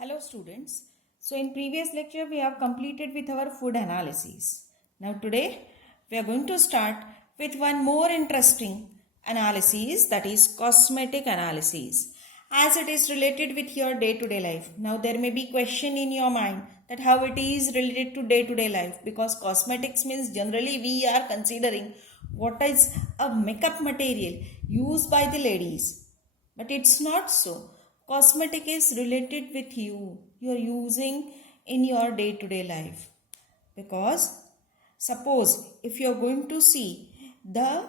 Hello students. So in previous lecture we have completed with our food analysis. Now today we are going to start with one more interesting analysis, that is cosmetic analysis, as it is related with your day-to-day life. Now there may be question in your mind that how it is related to day-to-day life, because cosmetics means generally we are considering what is a makeup material used by the ladies, but it's not so. Cosmetic is related with you. You are using in your day-to-day life. Because suppose if you are going to see the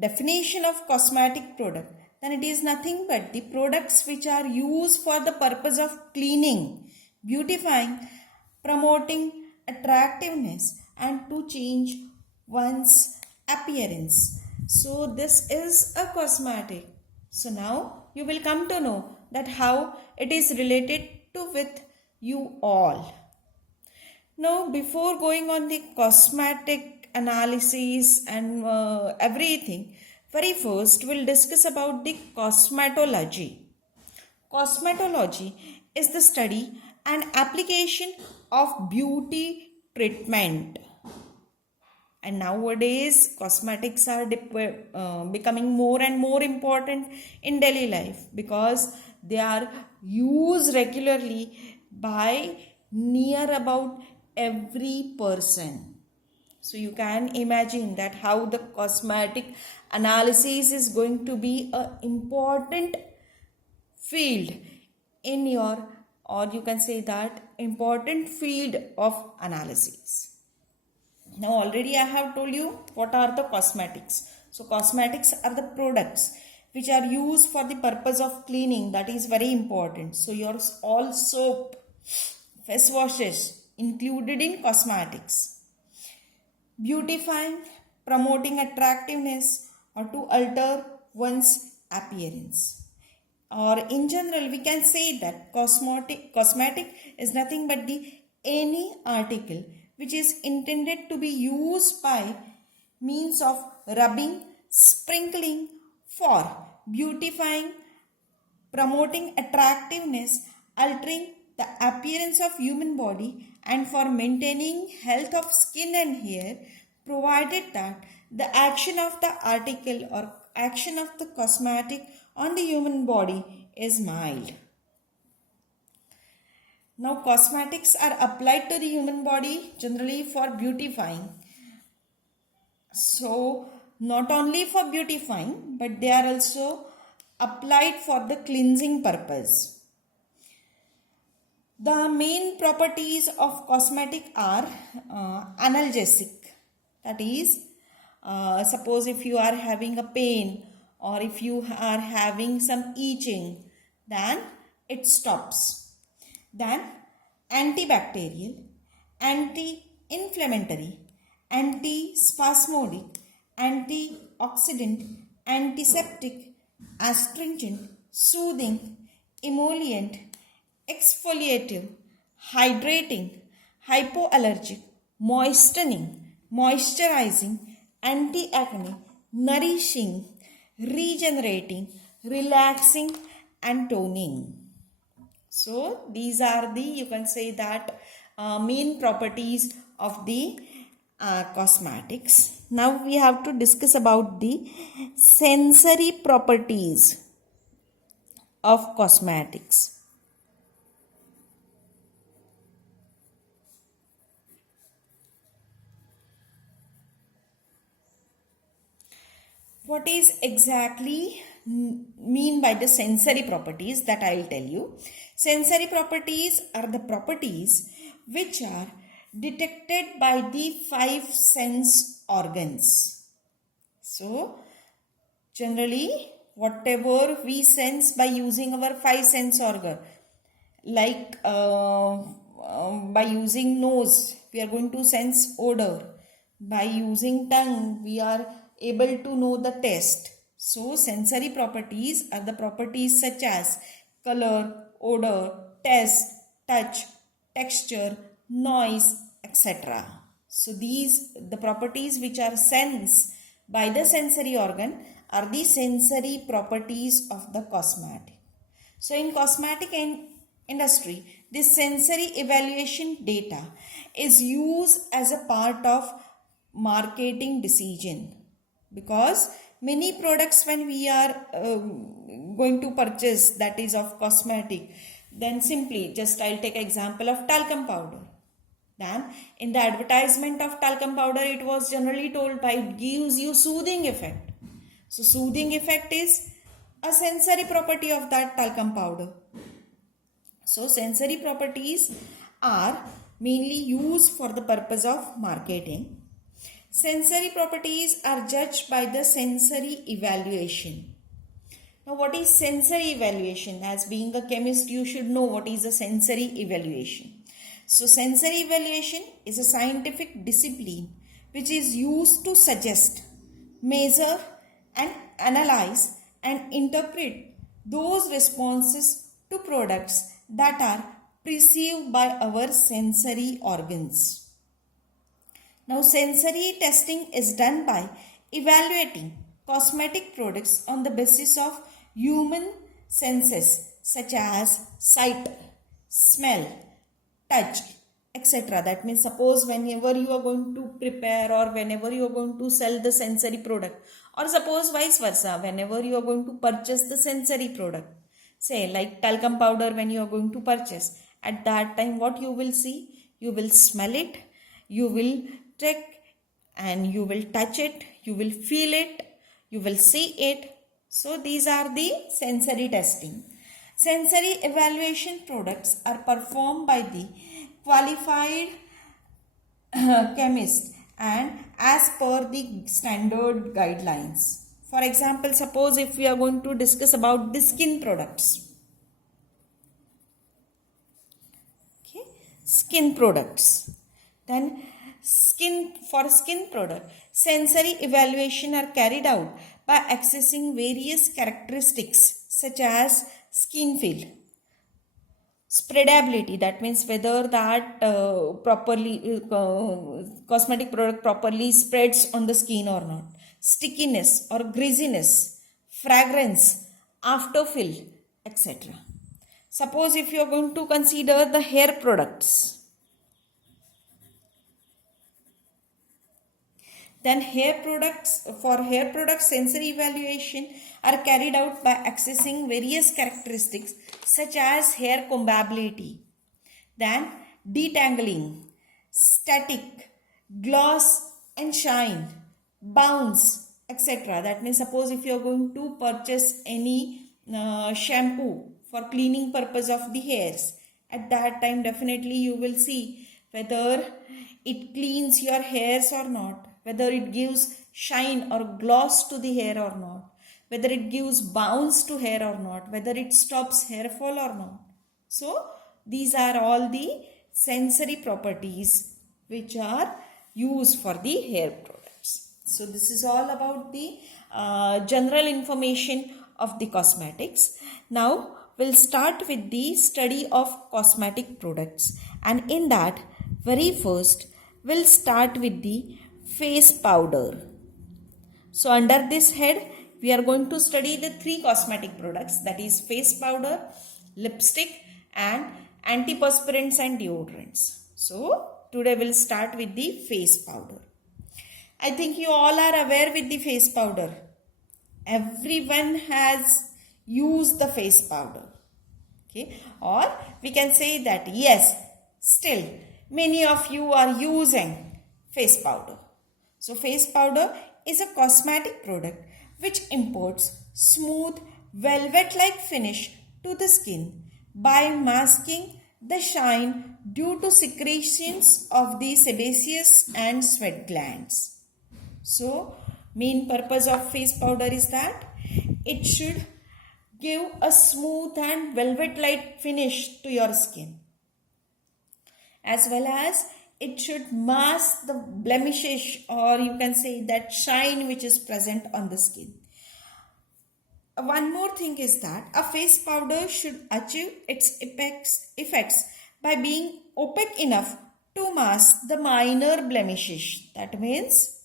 definition of cosmetic product, then it is nothing but the products which are used for the purpose of cleaning, beautifying, promoting attractiveness, and to change one's appearance. So this is a cosmetic. So now you will come to know that how it is related to with you all. Now before going on the cosmetic analysis and everything, very first we'll discuss about the cosmetology. Cosmetology is the study and application of beauty treatment. And nowadays cosmetics are becoming more and more important in daily life, because they are used regularly by near about every person. So you can imagine that how the cosmetic analysis is going to be an important field in your, or you can say that important field of analysis. Now already I have told you what are the cosmetics. So cosmetics are the products which are used for the purpose of cleaning. That is very important. So your all soap, face washes included in cosmetics. Beautifying, promoting attractiveness, or to alter one's appearance. Or in general we can say that cosmetic is nothing but the any article which is intended to be used by means of rubbing, sprinkling for beautifying, promoting attractiveness, altering the appearance of human body, and for maintaining health of skin and hair, provided that the action of the article or action of the cosmetic on the human body is mild. Now cosmetics are applied to the human body generally for beautifying. So not only for beautifying, but they are also applied for the cleansing purpose. The main properties of cosmetic are analgesic. That is, suppose if you are having a pain or if you are having some itching, then it stops. Then antibacterial, anti-inflammatory, anti-spasmodic, antioxidant, antiseptic, astringent, soothing, emollient, exfoliative, hydrating, hypoallergic, moistening, moisturizing, anti-acne, nourishing, regenerating, relaxing, and toning. So these are the, you can say that main properties of the cosmetics. Now we have to discuss about the sensory properties of cosmetics. What is exactly mean by the sensory properties, that I will tell you. Sensory properties are the properties which are detected by the 5 sense organs. So generally whatever we sense by using our 5 sense organ, like by using nose we are going to sense odor, by using tongue we are able to know the taste. So sensory properties are the properties such as color, odor, taste, touch, texture, noise, etc. So these, the properties which are sensed by the sensory organ, are the sensory properties of the cosmetic. So in cosmetic industry, this sensory evaluation data is used as a part of marketing decision, because many products when we are going to purchase, that is of cosmetic, then simply just I'll take example of talcum powder. Then in the advertisement of talcum powder, it was generally told by it gives you soothing effect. So soothing effect is a sensory property of that talcum powder. So sensory properties are mainly used for the purpose of marketing. Sensory properties are judged by the sensory evaluation. Now what is sensory evaluation? As being a chemist, you should know what is a sensory evaluation. So sensory evaluation is a scientific discipline which is used to suggest, measure and analyze and interpret those responses to products that are perceived by our sensory organs. Now sensory testing is done by evaluating cosmetic products on the basis of human senses such as sight, smell, touch, etc. That means suppose whenever you are going to prepare or whenever you are going to sell the sensory product, or suppose vice versa, whenever you are going to purchase the sensory product, say like talcum powder, when you are going to purchase, at that time what you will see? You will smell it, you will check, and you will touch it, you will feel it, you will see it. So these are the sensory testing. Sensory evaluation products are performed by the qualified chemist and as per the standard guidelines. For example, suppose if we are going to discuss about the skin products. Okay, skin products. Then for skin product, sensory evaluation are carried out by accessing various characteristics such as skin feel, spreadability, that means whether that cosmetic product properly spreads on the skin or not, stickiness or greasiness, fragrance, afterfill, etc. Suppose if you are going to consider the hair products, then for hair products, sensory evaluation are carried out by accessing various characteristics such as hair combability, then detangling, static, gloss and shine, bounce, etc. That means suppose if you are going to purchase any shampoo for cleaning purpose of the hairs, at that time definitely you will see whether it cleans your hairs or not, whether it gives shine or gloss to the hair or not, whether it gives bounce to hair or not, whether it stops hair fall or not. So these are all the sensory properties which are used for the hair products. So this is all about the general information of the cosmetics. Now we'll start with the study of cosmetic products, and in that very first we'll start with the face powder. So under this head we are going to study the three cosmetic products, that is face powder, lipstick and antiperspirants and deodorants. So today we'll start with the face powder. I think you all are aware with the face powder. Everyone has used the face powder. Okay, or we can say that yes, still many of you are using face powder. So face powder is a cosmetic product which imparts smooth velvet-like finish to the skin by masking the shine due to secretions of the sebaceous and sweat glands. So main purpose of face powder is that it should give a smooth and velvet-like finish to your skin, as well as it should mask the blemishes, or you can say that shine which is present on the skin. One more thing is that a face powder should achieve its effects by being opaque enough to mask the minor blemishes. That means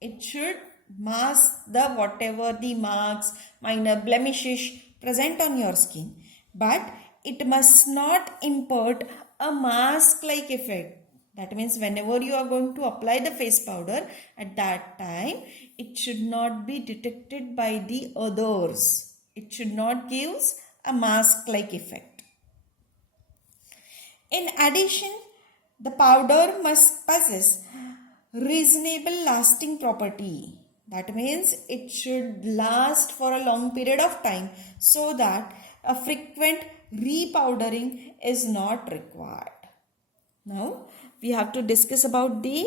it should mask the whatever the marks, minor blemishes present on your skin, but it must not impart a mask-like effect. That means whenever you are going to apply the face powder, at that time, it should not be detected by the others. It should not give a mask-like effect. In addition, the powder must possess reasonable lasting property. That means it should last for a long period of time so that a frequent repowdering is not required. Now, we have to discuss about the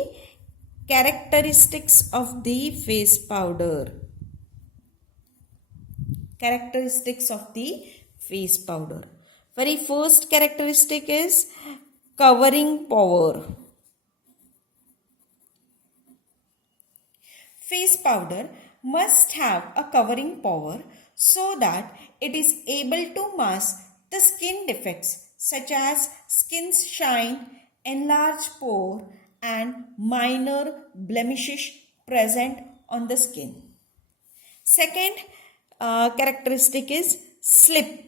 characteristics of the face powder. Characteristics of the face powder. Very first characteristic is covering power. Face powder must have a covering power so that it is able to mask the skin defects such as skin shine, enlarged pore and minor blemishes present on the skin. Second characteristic is slip.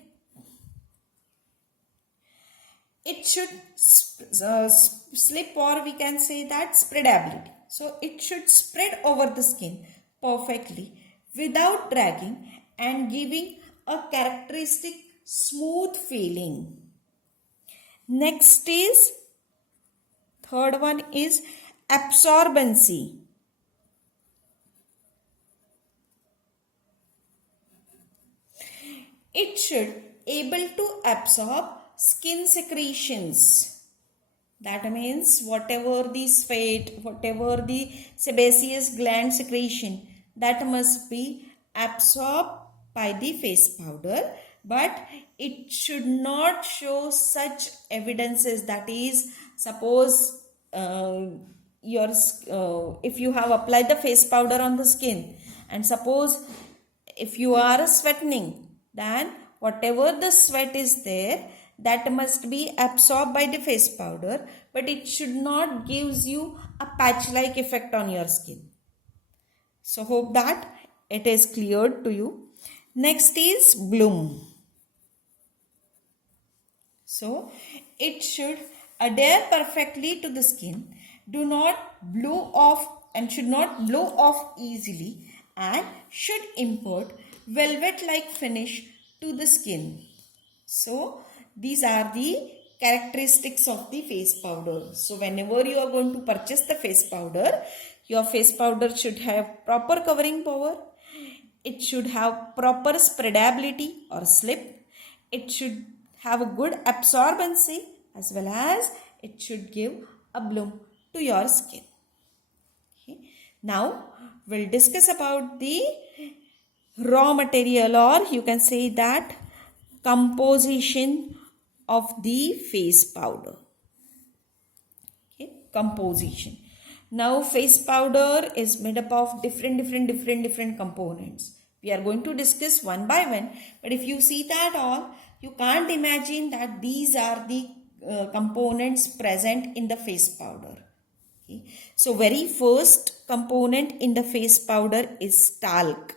It should slip, or we can say that spreadability. So it should spread over the skin perfectly without dragging and giving a characteristic smooth feeling. Next is, third one is absorbency. It should able to absorb skin secretions. That means whatever the sweat, whatever the sebaceous gland secretion, that must be absorbed by the face powder, but it should not show such evidences. That is, suppose if you have applied the face powder on the skin, and suppose if you are sweating, then whatever the sweat is there, that must be absorbed by the face powder, but it should not gives you a patch-like effect on your skin. So hope that it is cleared to you. Next is bloom. So it should adhere perfectly to the skin, do not blow off and should not blow off easily, and should impart velvet-like finish to the skin. So these are the characteristics of the face powder. So whenever you are going to purchase the face powder, your face powder should have proper covering power. It should have proper spreadability or slip. It should have a good absorbency, as well as it should give a bloom to your skin. Okay. Now we'll discuss about the raw material, or you can say that composition of the face powder. Okay, composition. Now face powder is made up of different components. We are going to discuss one by one, but if you see that all, you can't imagine that these are the components present in the face powder. Okay. So very first component in the face powder is talc.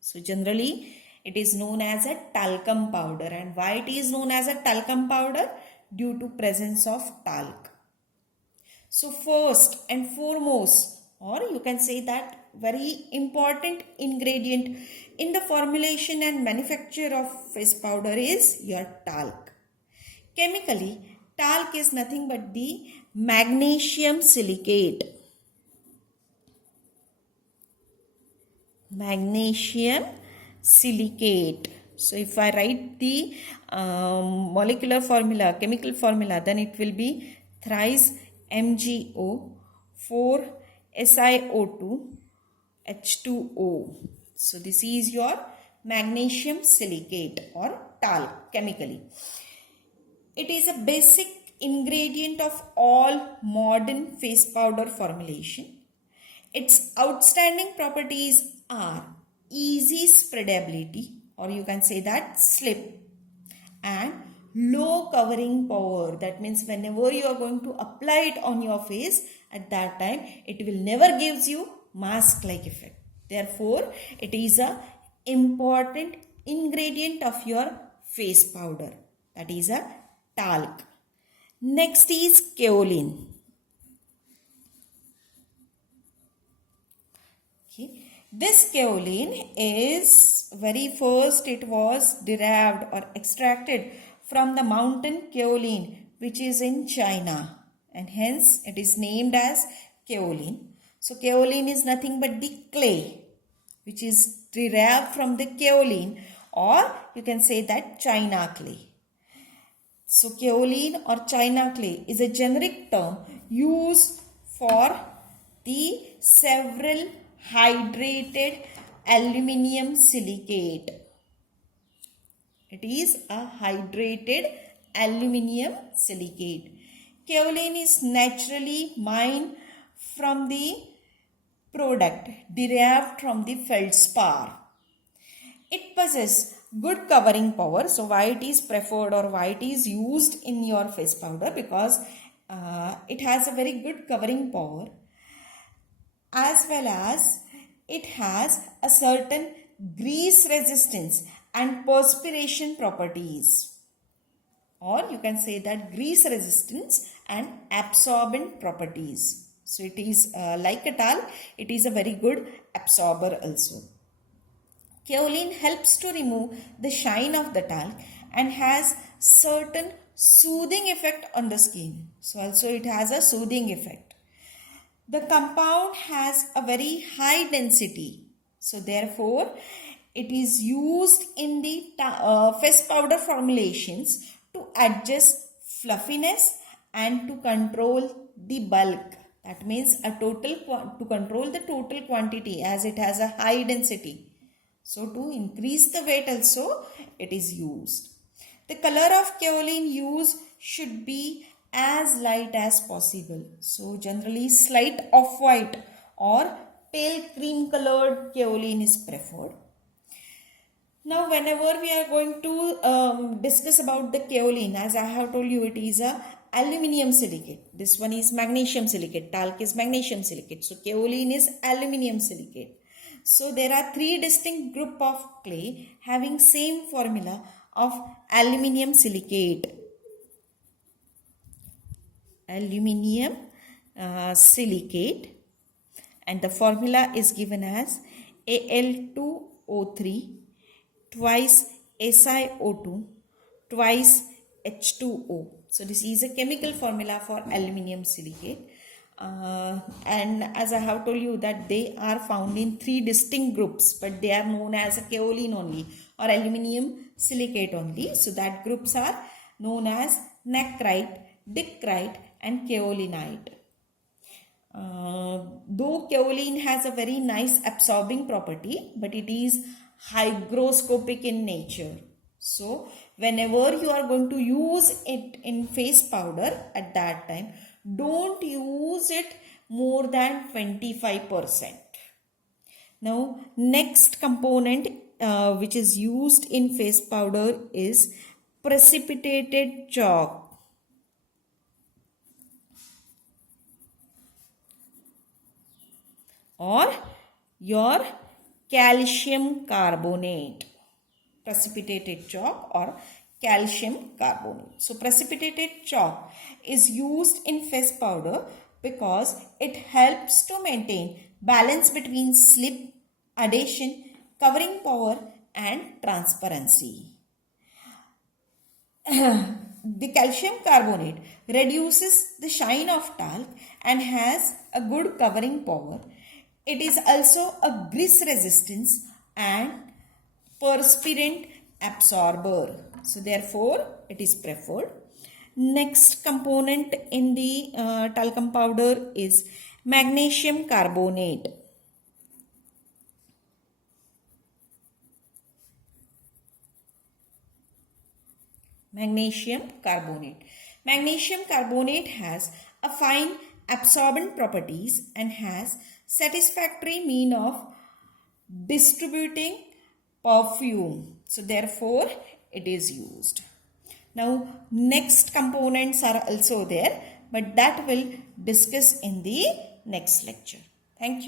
So generally it is known as a talcum powder. And why it is known as a talcum powder? Due to presence of talc. So first and foremost, or you can say that very important ingredient in the formulation and manufacture of face powder is your talc. Chemically, talc is nothing but the magnesium silicate. Magnesium silicate. So if I write the molecular formula, chemical formula, then it will be thrice MgO 4 SiO2 H2O. So this is your magnesium silicate or talc chemically. It is a basic ingredient of all modern face powder formulation. Its outstanding properties are easy spreadability, or you can say that slip, and low covering power. That means whenever you are going to apply it on your face, at that time it will never gives you mask like effect. Therefore it is a important ingredient of your face powder. that is a talc. Next is kaolin. Okay. This kaolin is very first it was derived or extracted from the mountain kaolin which is in China, and hence it is named as kaolin. So kaolin is nothing but the clay which is derived from the kaolin, or you can say that China clay. So kaolin or China clay is a generic term used for the several hydrated aluminium silicate. It is a hydrated aluminium silicate. Kaolin is naturally mined from the product derived from the feldspar. It possesses good covering power. So why it is preferred or why it is used in your face powder? Because it has a very good covering power, as well as it has a certain grease resistance and perspiration properties, or you can say that grease resistance and absorbent properties. So it is like a talc, it is a very good absorber also. Kaolin helps to remove the shine of the talc and has certain soothing effect on the skin. So also it has a soothing effect. The compound has a very high density. So therefore it is used in the face powder formulations to adjust fluffiness and to control the bulk. That means to control the total quantity, as it has a high density. So to increase the weight also it is used. The color of kaolin used should be as light as possible. So generally slight off-white or pale cream colored kaolin is preferred. Now whenever we are going to discuss about the kaolin, as I have told you, it is a aluminium silicate. This one is magnesium silicate. Talc is magnesium silicate. So kaolin is aluminium silicate. So there are three distinct group of clay having same formula of aluminium silicate. Aluminium silicate, and the formula is given as Al2O3 twice SiO2 twice H2O. So this is a chemical formula for aluminium silicate. And as I have told you that they are found in three distinct groups, but they are known as a kaolin only or aluminium silicate only. So that groups are known as nechrite, dichrite and kaolinite. Though kaolin has a very nice absorbing property, but it is hygroscopic in nature. So whenever you are going to use it in face powder, at that time don't use it more than 25%. Now next component which is used in face powder is precipitated chalk, or your calcium carbonate. Precipitated chalk or calcium carbonate. So precipitated chalk is used in face powder because it helps to maintain balance between slip, adhesion, covering power and transparency. The calcium carbonate reduces the shine of talc and has a good covering power. It is also a grease resistance and perspirant absorber. So therefore it is preferred. Next component in the talcum powder is magnesium carbonate. Magnesium carbonate. Magnesium carbonate has a fine absorbent properties and has satisfactory mean of distributing perfume. So therefore it is used. Now next components are also there, but that will discuss in the next lecture. Thank you.